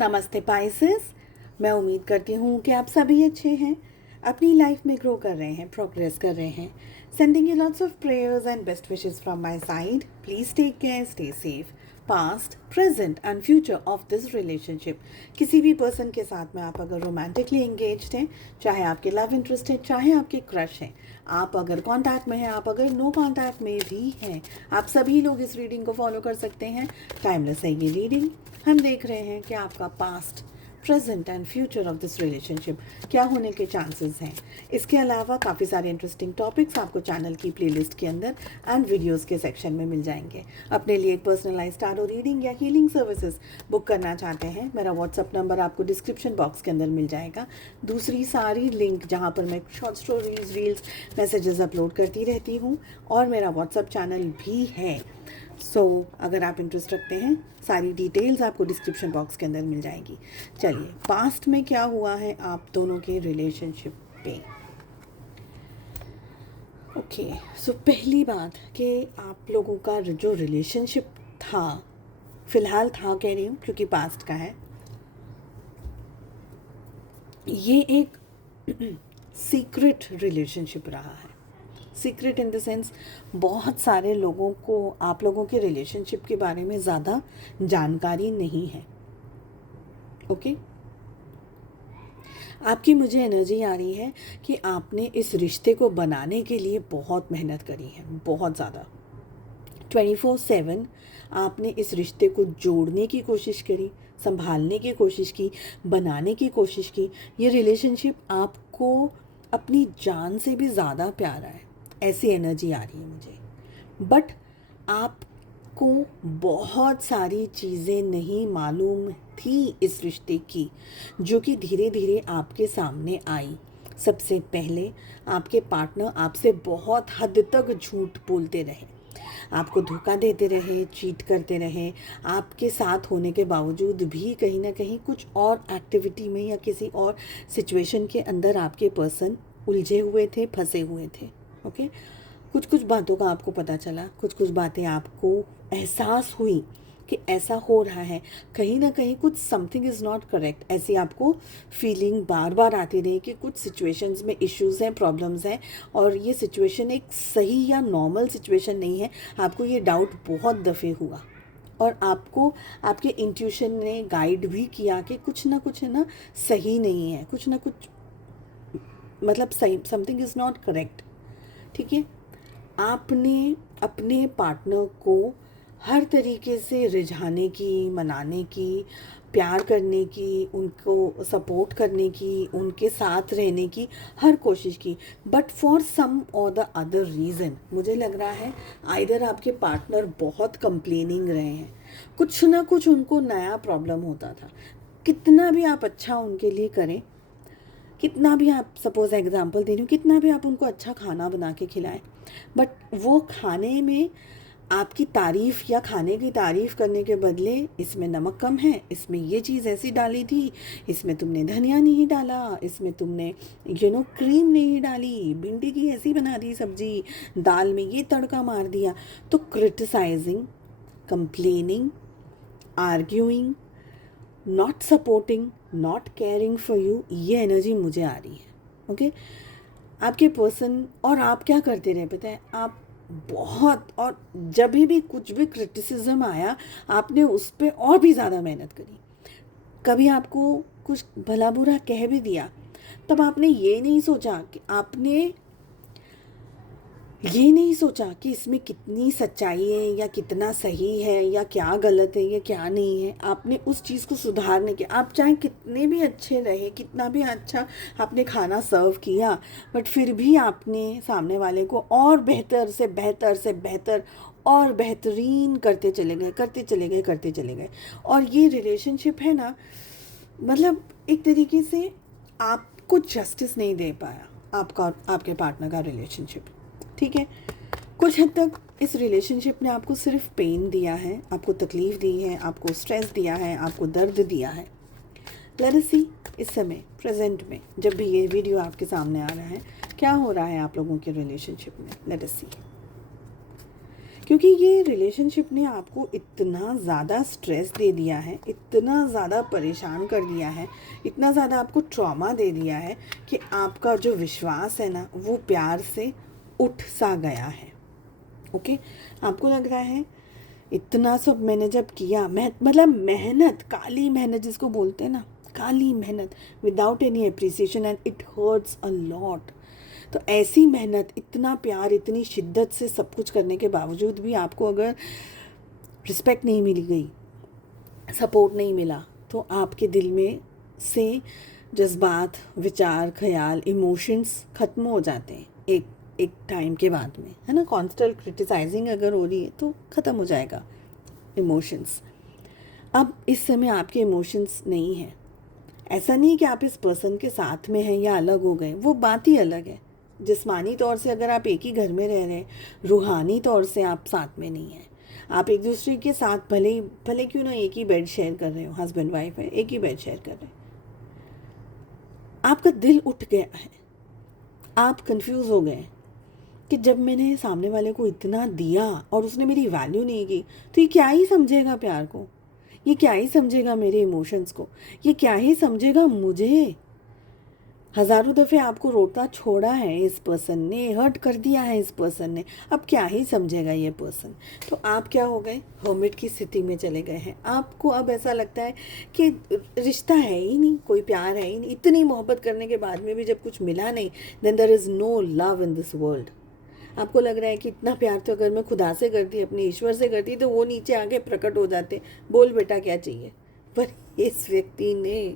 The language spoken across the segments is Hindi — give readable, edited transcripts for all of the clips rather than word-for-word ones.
नमस्ते पाइसेस। मैं उम्मीद करती हूँ कि आप सभी अच्छे हैं, अपनी लाइफ में ग्रो कर रहे हैं, प्रोग्रेस कर रहे हैं। Sending you lots of prayers and best wishes from my side. Please take care, stay safe. Past, present and future of this relationship. किसी भी पर्सन के साथ में आप अगर रोमांटिकली एंगेज्ड हैं, चाहे आपके लव इंटरेस्ट है, चाहे आपके क्रश हैं, आप अगर कांटेक्ट में हैं, आप अगर नो कांटेक्ट में भी हैं, आप सभी लोग इस रीडिंग को फॉलो कर सकते हैं। टाइमलेस है ये रीडिंग। हम देख रहे हैं कि आपका past, present and future of this relationship क्या होने के चांसेस हैं। इसके अलावा काफ़ी सारे इंटरेस्टिंग टॉपिक्स आपको चैनल की प्लेलिस्ट के अंदर एंड वीडियोस के सेक्शन में मिल जाएंगे। अपने लिए एक पर्सनलाइज्ड टारो रीडिंग या हीलिंग सर्विसेज बुक करना चाहते हैं, मेरा व्हाट्सअप नंबर आपको डिस्क्रिप्शन बॉक्स के अंदर मिल जाएगा। दूसरी सारी लिंक जहाँ पर मैं short stories, reels, messages upload करती रहती हूँ और मेरा व्हाट्सअप चैनल भी है। अगर आप इंटरेस्ट रखते हैं, सारी डिटेल्स आपको डिस्क्रिप्शन बॉक्स के अंदर मिल जाएगी। चलिए, पास्ट में क्या हुआ है आप दोनों के रिलेशनशिप पे। ओके, पहली बात कि आप लोगों का जो रिलेशनशिप था, फिलहाल था कह रही हूँ क्योंकि पास्ट का है, ये एक सीक्रेट रिलेशनशिप रहा है। सीक्रेट इन द सेंस, बहुत सारे लोगों को आप लोगों के रिलेशनशिप के बारे में ज़्यादा जानकारी नहीं है। ओके, आपकी मुझे एनर्जी आ रही है कि आपने इस रिश्ते को बनाने के लिए बहुत मेहनत करी है, बहुत ज़्यादा। 24/7 आपने इस रिश्ते को जोड़ने की कोशिश करी, संभालने की कोशिश की, बनाने की कोशिश की। ये रिलेशनशिप आपको अपनी जान से भी ज़्यादा प्यारा है, ऐसी एनर्जी आ रही है मुझे। बट आपको बहुत सारी चीज़ें नहीं मालूम थी इस रिश्ते की, जो कि धीरे धीरे आपके सामने आई। सबसे पहले आपके पार्टनर आपसे बहुत हद तक झूठ बोलते रहे, आपको धोखा देते रहे, चीट करते रहे। आपके साथ होने के बावजूद भी कहीं ना कहीं कुछ और एक्टिविटी में या किसी और सिचुएशन के अंदर आपके पर्सन उलझे हुए थे, फंसे हुए थे। ओके, कुछ कुछ बातों का आपको पता चला, कुछ कुछ बातें आपको एहसास हुई कि ऐसा हो रहा है, कहीं ना कहीं कुछ समथिंग इज़ नॉट करेक्ट। ऐसी आपको फीलिंग बार बार आती रही कि कुछ सिचुएशंस में इश्यूज़ हैं, प्रॉब्लम्स हैं और ये सिचुएशन एक सही या नॉर्मल सिचुएशन नहीं है। आपको ये डाउट बहुत दफ़े हुआ और आपको आपके इंट्यूशन ने गाइड भी किया कि कुछ ना कुछ है ना सही नहीं है, कुछ ना कुछ मतलब सही, समथिंग इज़ नॉट करेक्ट। ठीक है, आपने अपने पार्टनर को हर तरीके से रिझाने की, मनाने की, प्यार करने की, उनको सपोर्ट करने की, उनके साथ रहने की हर कोशिश की। बट फॉर सम और द अदर रीज़न मुझे लग रहा है आइदर आपके पार्टनर बहुत कंप्लेनिंग रहे हैं, कुछ ना कुछ उनको नया प्रॉब्लम होता था। कितना भी आप अच्छा उनके लिए करें, कितना भी आप, सपोज एग्जांपल दे रही हूँ, कितना भी आप उनको अच्छा खाना बना के खिलाएं, बट वो खाने में आपकी तारीफ़ या खाने की तारीफ़ करने के बदले इसमें नमक कम है, इसमें ये चीज़ ऐसी डाली थी, इसमें तुमने धनिया नहीं डाला, इसमें तुमने क्रीम नहीं डाली, भिंडी की ऐसी बना दी सब्जी, दाल में ये तड़का मार दिया। तो criticising, complaining, arguing, not supporting, not caring for you, ये एनर्जी मुझे आ रही है। ओके, आपके पर्सन और आप क्या करते रहे पता है, आप बहुत, और जब भी कुछ भी क्रिटिसिज्म आया आपने उस पर और भी ज़्यादा मेहनत करी। कभी आपको कुछ भला बुरा कह भी दिया, तब आपने ये नहीं सोचा कि इसमें कितनी सच्चाई है या कितना सही है या क्या गलत है या क्या नहीं है। आपने उस चीज़ को सुधारने के, आप चाहे कितने भी अच्छे रहे, कितना भी अच्छा आपने खाना सर्व किया, बट फिर भी आपने सामने वाले को और बेहतर से बेहतर से बेहतर और बेहतरीन करते चले गए। और ये रिलेशनशिप है ना, मतलब एक तरीके से आपको जस्टिस नहीं दे पाया आपका और आपके पार्टनर का रिलेशनशिप। ठीक है, कुछ हद तक इस रिलेशनशिप ने आपको सिर्फ पेन दिया है, आपको तकलीफ़ दी है, आपको स्ट्रेस दिया है, आपको दर्द दिया है। लेट अस सी इस समय प्रेजेंट में जब भी ये वीडियो आपके सामने आ रहा है, क्या हो रहा है आप लोगों के रिलेशनशिप में। लेट अस सी क्योंकि ये रिलेशनशिप ने आपको इतना ज़्यादा स्ट्रेस दे दिया है, इतना ज़्यादा परेशान कर दिया है, इतना ज़्यादा आपको ट्रॉमा दे दिया है कि आपका जो विश्वास है ना वो प्यार से उठ सा गया है। ओके, आपको लग रहा है इतना सब मैंने जब किया, मतलब मेहनत, काली मेहनत जिसको बोलते हैं ना, काली मेहनत without any appreciation and it hurts a lot. तो ऐसी मेहनत, इतना प्यार, इतनी शिद्दत से सब कुछ करने के बावजूद भी आपको अगर रिस्पेक्ट नहीं मिली गई, सपोर्ट नहीं मिला, तो आपके दिल में से जज्बात, विचार, ख्याल, इमोशंस ख़त्म हो जाते हैं एक टाइम के बाद में, है ना। कॉन्स्टेंट क्रिटिसाइजिंग अगर हो रही है तो ख़त्म हो जाएगा इमोशंस। अब इस समय आपके इमोशंस नहीं है। ऐसा नहीं कि आप इस पर्सन के साथ में हैं या अलग हो गए, वो बात ही अलग है। जिस्मानी तौर से अगर आप एक ही घर में रह रहे हैं, रूहानी तौर से आप साथ में नहीं हैं। आप एक दूसरे के साथ भले क्यों ना एक ही बेड शेयर कर रहे हो, हस्बैंड वाइफ है, एक ही बेड शेयर कर रहे हैं, आपका दिल उठ गया है, आप कंफ्यूज हो गए कि जब मैंने सामने वाले को इतना दिया और उसने मेरी वैल्यू नहीं की, तो ये क्या ही समझेगा प्यार को, ये क्या ही समझेगा मेरे इमोशंस को, ये क्या ही समझेगा मुझे। हज़ारों दफ़े आपको रोता छोड़ा है इस पर्सन ने, हर्ट कर दिया है इस पर्सन ने, अब क्या ही समझेगा ये पर्सन। तो आप क्या हो गए, हर्मिट की स्थिति में चले गए हैं। आपको अब ऐसा लगता है कि रिश्ता है ही नहीं, कोई प्यार है ही नहीं। इतनी मोहब्बत करने के बाद में भी जब कुछ मिला नहीं, then there is no love in this world. आपको लग रहा है कि इतना प्यार तो अगर मैं खुदा से करती, अपने ईश्वर से करती, तो वो नीचे आके प्रकट हो जाते, बोल बेटा क्या चाहिए। पर इस व्यक्ति ने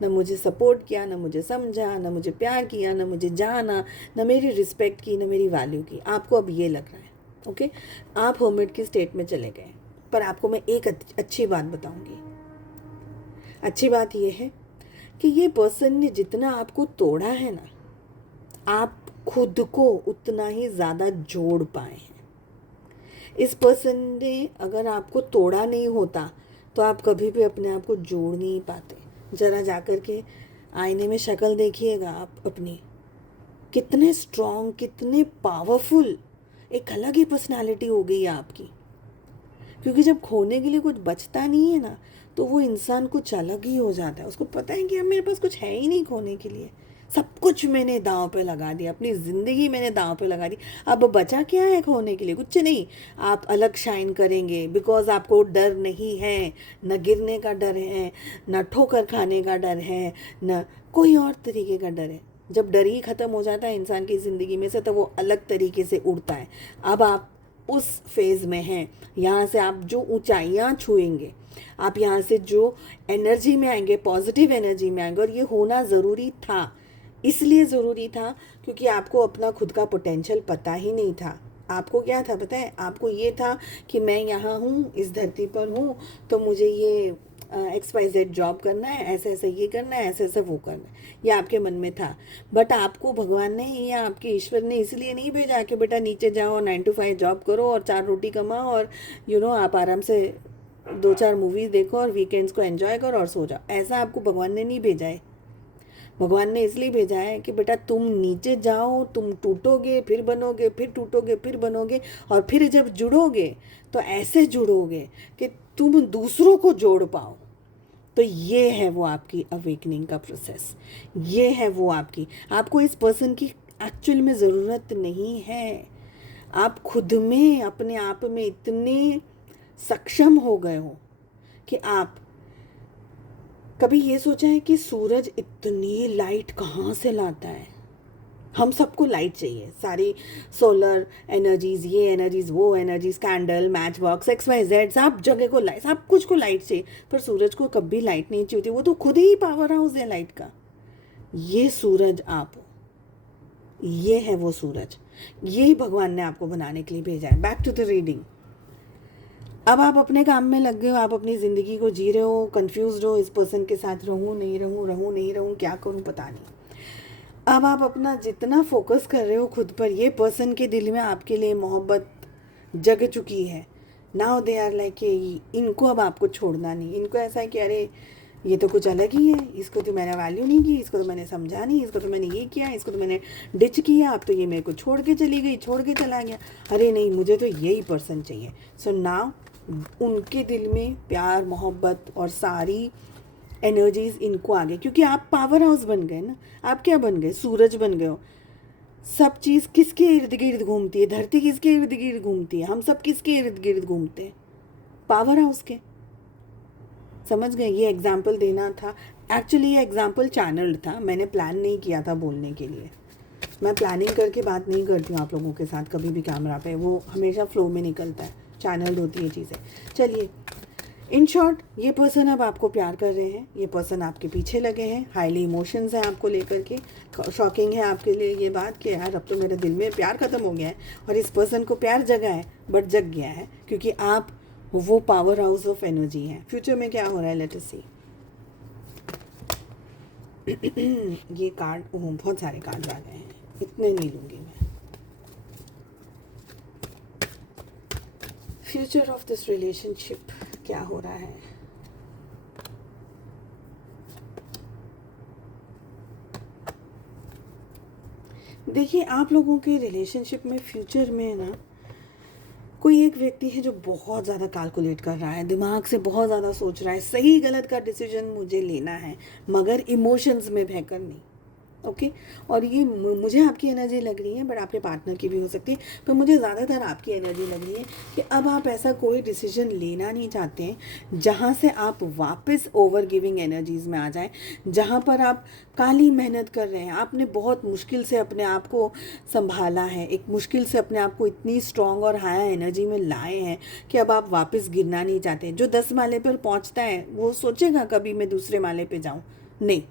न मुझे सपोर्ट किया, न मुझे समझा, न मुझे प्यार किया, न मुझे जाना, न मेरी रिस्पेक्ट की, न मेरी वैल्यू की। आपको अब ये लग रहा है, ओके, आप हर्मिट की स्टेट में चले गए। पर आपको मैं एक अच्छी बात बताऊंगी। अच्छी बात ये है कि ये पर्सन ने जितना आपको तोड़ा है ना, आप खुद को उतना ही ज़्यादा जोड़ पाए हैं। इस पर्सन ने अगर आपको तोड़ा नहीं होता तो आप कभी भी अपने आप को जोड़ नहीं पाते। ज़रा जाकर के आईने में शक्ल देखिएगा आप अपनी, कितने स्ट्रॉन्ग, कितने पावरफुल, एक अलग ही पर्सनालिटी हो गई है आपकी। क्योंकि जब खोने के लिए कुछ बचता नहीं है ना, तो वो इंसान कुछ अलग ही हो जाता है। उसको पता है कि अब मेरे पास कुछ है ही नहीं खोने के लिए, सब कुछ मैंने दांव पे लगा दिया, अपनी ज़िंदगी मैंने दांव पे लगा दी, अब बचा क्या है खोने के लिए, कुछ नहीं। आप अलग शाइन करेंगे बिकॉज आपको डर नहीं है, न गिरने का डर है, न ठोकर खाने का डर है, न कोई और तरीके का डर है। जब डर ही ख़त्म हो जाता है इंसान की ज़िंदगी में से, तो वो अलग तरीके से उड़ता है। अब आप उस फेज़ में हैं, यहाँ से आप जो ऊंचाइयाँ छुएंगे, आप यहाँ से जो एनर्जी में आएंगे, पॉजिटिव एनर्जी में आएंगे। और ये होना ज़रूरी था, इसलिए ज़रूरी था क्योंकि आपको अपना खुद का पोटेंशियल पता ही नहीं था। आपको क्या था पता है, आपको ये था कि मैं यहाँ हूँ, इस धरती पर हूँ, तो मुझे ये XYZ जॉब करना है, ऐसे ऐसे ये करना है, ऐसे ऐसे वो करना है, ये आपके मन में था। बट आपको भगवान ने या आपके ईश्वर ने इसलिए नहीं भेजा कि बेटा नीचे जाओ, 9 to 5 जॉब करो और 4 रोटी कमाओ और आप आराम से 2-4 मूवीज़ देखो और वीकेंड्स को एंजॉय करो और सो जाओ। ऐसा आपको भगवान ने नहीं भेजा है। भगवान ने इसलिए भेजा है कि बेटा तुम नीचे जाओ, तुम टूटोगे फिर बनोगे, फिर टूटोगे फिर बनोगे, और फिर जब जुड़ोगे तो ऐसे जुड़ोगे कि तुम दूसरों को जोड़ पाओ। तो ये है वो आपकी अवेकनिंग का प्रोसेस, ये है वो आपको इस पर्सन की एक्चुअल में ज़रूरत नहीं है। आप खुद में, अपने आप में इतने सक्षम हो गए हो कि आप कभी ये सोचा है कि सूरज इतनी लाइट कहाँ से लाता है। हम सबको लाइट चाहिए, सारी सोलर एनर्जीज, ये एनर्जीज, वो energies, candle, match box, XYZ, सब जगह को लाइट, सब कुछ को लाइट चाहिए। पर सूरज को कभी लाइट नहीं चाहिए, वो तो खुद ही पावर हाउस है लाइट का। ये सूरज आप हो, ये है वो सूरज, यही भगवान ने आपको बनाने के लिए भेजा है। Back to the reading. अब आप अपने काम में लग गए हो, आप अपनी ज़िंदगी को जी रहे हो, कंफ्यूज हो, इस पर्सन के साथ रहूँ नहीं रहूँ, रहूँ नहीं रहूँ, क्या करूँ पता नहीं। अब आप अपना जितना फोकस कर रहे हो खुद पर, ये पर्सन के दिल में आपके लिए मोहब्बत जग चुकी है। नाउ दे आर लाइक, इनको अब आपको छोड़ना नहीं। इनको ऐसा है कि अरे ये तो कुछ अलग ही है, इसको तो मैंने वैल्यू नहीं की, इसको तो मैंने समझा नहीं, इसको तो मैंने ये किया, इसको तो मैंने डिच किया, अब तो ये मेरे को छोड़ के चली गई, छोड़ के चला गया, अरे नहीं मुझे तो यही पर्सन चाहिए। सो नाउ उनके दिल में प्यार मोहब्बत और सारी एनर्जीज इनको आ गई, क्योंकि आप पावर हाउस बन गए ना। आप क्या बन गए? सूरज बन गए हो। सब चीज़ किसके इर्द गिर्द घूमती है? धरती किसके इर्द गिर्द घूमती है? हम सब किसके इर्द गिर्द घूमते हैं? पावर हाउस के। समझ गए? ये एग्जाम्पल देना था। एक्चुअली ये एग्जाम्पल चैनल्ड था, मैंने प्लान नहीं किया था बोलने के लिए। मैं प्लानिंग करके बात नहीं करती हूँ आप लोगों के साथ कभी भी कैमरा पे, वो हमेशा फ्लो में निकलता है, चैनल्ड होती है चीज़ें। चलिए, इन शॉर्ट ये पर्सन अब आपको प्यार कर रहे हैं, ये पर्सन आपके पीछे लगे हैं, हाईली इमोशंस हैं आपको लेकर के। शॉकिंग है आपके लिए ये बात कि यार अब तो मेरे दिल में प्यार ख़त्म हो गया है, और इस पर्सन को प्यार जगा है, बट जग गया है क्योंकि आप वो पावर हाउस ऑफ एनर्जी है। फ्यूचर में क्या हो रहा है, लेट अस सी। ये कार्ड, बहुत सारे कार्ड आ गए हैं, इतने नहीं लूँगी मैं। फ्यूचर ऑफ दिस रिलेशनशिप क्या हो रहा है? देखिए, आप लोगों के रिलेशनशिप में फ्यूचर में ना कोई एक व्यक्ति है जो बहुत ज़्यादा कैलकुलेट कर रहा है, दिमाग से बहुत ज़्यादा सोच रहा है, सही गलत का डिसीजन मुझे लेना है, मगर इमोशंस में बहकर नहीं। ओके और ये मुझे आपकी एनर्जी लग रही है, बट आपके पार्टनर की भी हो सकती है, पर मुझे ज़्यादातर आपकी एनर्जी लग रही है कि अब आप ऐसा कोई डिसीजन लेना नहीं चाहते हैं जहाँ से आप वापस ओवर गिविंग एनर्जीज़ में आ जाएं, जहाँ पर आप काली मेहनत कर रहे हैं, आपने बहुत मुश्किल से अपने आप को संभाला है, एक मुश्किल से अपने आप को इतनी स्ट्रॉन्ग और हाई एनर्जी में लाए हैं कि अब आप वापस गिरना नहीं चाहते। जो 10 माले पर पहुँचता है वो सोचेगा कभी मैं दूसरे माले पर जाऊँ? नहीं।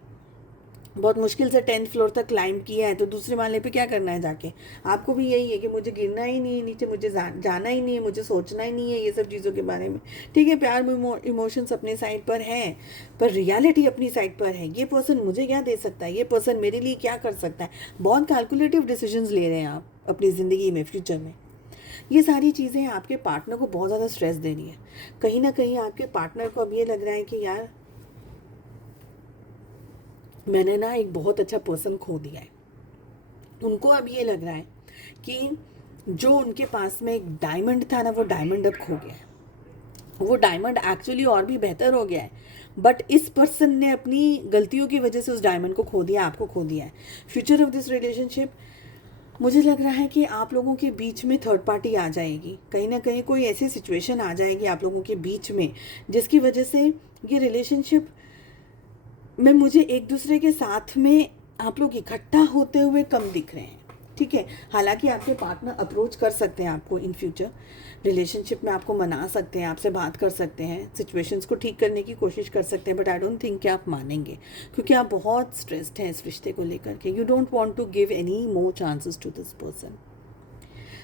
बहुत मुश्किल से 10th फ्लोर तक क्लाइंब किया है तो दूसरे माले पे क्या करना है जाके? आपको भी यही है कि मुझे गिरना ही नहीं है नीचे, मुझे जाना ही नहीं है, मुझे सोचना ही नहीं है ये सब चीज़ों के बारे में। ठीक है, प्यार में इमोशंस अपने साइड पर है, पर रियलिटी अपनी साइड पर है। ये पर्सन मुझे क्या दे सकता है, ये पर्सन मेरे लिए क्या कर सकता है? बहुत कैलकुलेटिव डिसीजंस ले रहे हैं आप अपनी ज़िंदगी में, फ्यूचर में। ये सारी चीज़ें आपके पार्टनर को बहुत ज़्यादा स्ट्रेस दे रही है। कहीं ना कहीं आपके पार्टनर को अब ये लग रहा है कि यार मैंने ना एक बहुत अच्छा पर्सन खो दिया है। उनको अब ये लग रहा है कि जो उनके पास में एक डायमंड था ना, वो डायमंड अब खो गया है। वो डायमंड एक्चुअली और भी बेहतर हो गया है, बट इस पर्सन ने अपनी गलतियों की वजह से उस डायमंड को खो दिया, आपको खो दिया है। फ्यूचर ऑफ दिस रिलेशनशिप, मुझे लग रहा है कि आप लोगों के बीच में थर्ड पार्टी आ जाएगी। कहीं ना कहीं कोई ऐसी सिचुएशन आ जाएगी आप लोगों के बीच में जिसकी वजह से ये रिलेशनशिप में मुझे एक दूसरे के साथ में आप लोग इकट्ठा होते हुए कम दिख रहे हैं। ठीक है, हालांकि आपके पार्टनर अप्रोच कर सकते हैं आपको इन फ्यूचर रिलेशनशिप में, आपको मना सकते हैं, आपसे बात कर सकते हैं, सिचुएशंस को ठीक करने की कोशिश कर सकते हैं, बट आई डोंट थिंक कि आप मानेंगे क्योंकि आप बहुत स्ट्रेस्ड हैं इस रिश्ते को लेकर के। You don't want to give any more chances to this person.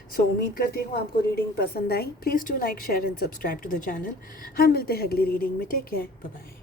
So उम्मीद करती हूँ आपको रीडिंग पसंद आई। Please to like share and subscribe to the channel. हम मिलते हैं अगली रीडिंग में। Take care, bye bye.